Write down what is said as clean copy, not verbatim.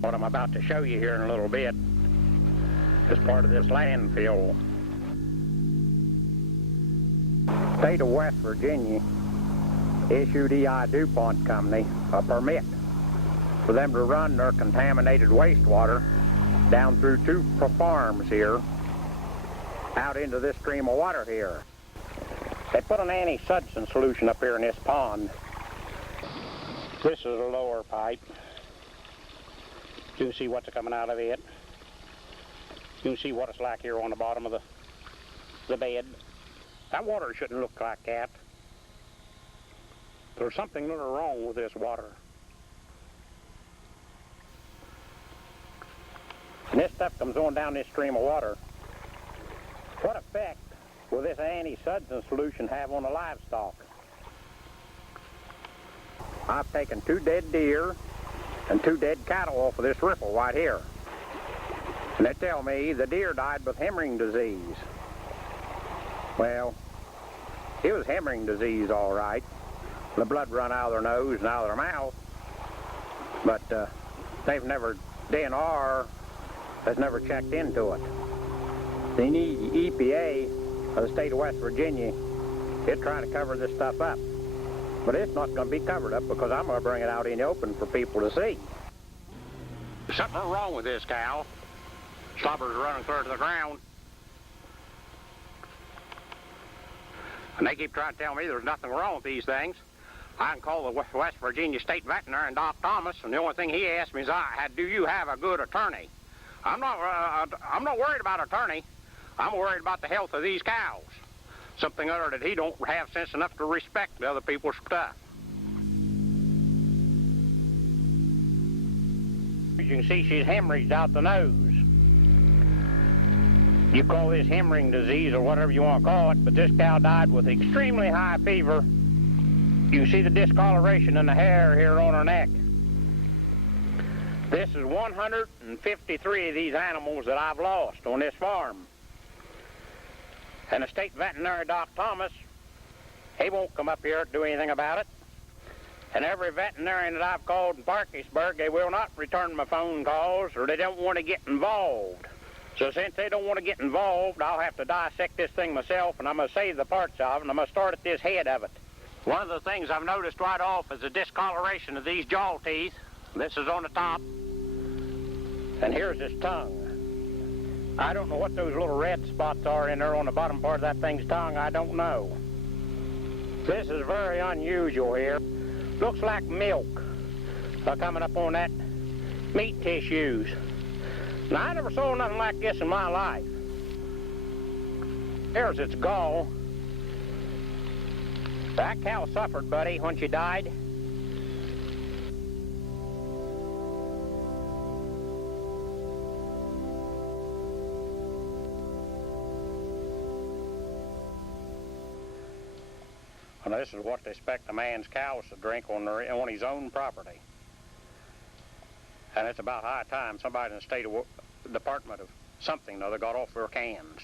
What I'm about to show you here in a little bit is part of this landfill. The state of West Virginia issued DuPont company a permit for them to run their contaminated wastewater down through two farms here out into this stream of water here. They put an anti-substance solution up here in this pond. This is a lower pipe. You can see what's coming out of it. You can see what it's like here on the bottom of the bed. That water shouldn't look like that. There's something little wrong with this water. And this stuff comes on down this stream of water. What effect will this anti-substance solution have on the livestock? I've taken 2 dead deer and 2 dead cattle off of this ripple right here. And they tell me the deer died with hemorrhaging disease. Well, it was hemorrhaging disease all right. The blood run out of their nose and out of their mouth. But they've never, DNR has never checked into it. The EPA of the state of West Virginia is trying to cover this stuff up. But it's not going to be covered up because I'm going to bring it out in the open for people to see. There's something wrong with this cow. Slobber's running clear to the ground. And they keep trying to tell me there's nothing wrong with these things. I can call the West Virginia State Veterinarian, Doc Thomas, and the only thing he asked me is, do you have a good attorney? I'm not worried about attorney. I'm worried about the health of these cows. Something other that he don't have sense enough to respect the other people's stuff. As you can see, she's hemorrhaged out the nose. You call this hemorrhaging disease or whatever you want to call it, but this cow died with extremely high fever. You can see the discoloration in the hair here on her neck. This is 153 of these animals that I've lost on this farm. And the state veterinary, Doc Thomas, he won't come up here to do anything about it. And every veterinarian that I've called in Parkersburg, they will not return my phone calls or they don't want to get involved. So since they don't want to get involved, I'll have to dissect this thing myself, and I'm going to save the parts of it, and I'm going to start at this head of it. One of the things I've noticed right off is the discoloration of these jaw teeth. This is on the top. And here's his tongue. I don't know what those little red spots are in there on the bottom part of that thing's tongue. I don't know. This is very unusual here. Looks like milk coming up on that meat tissues. Now, I never saw nothing like this in my life. Here's its gall. That cow suffered, buddy, when she died. And this is what they expect a man's cows to drink on his own property. And it's about high time somebody in the state Department of something or other got off their cans.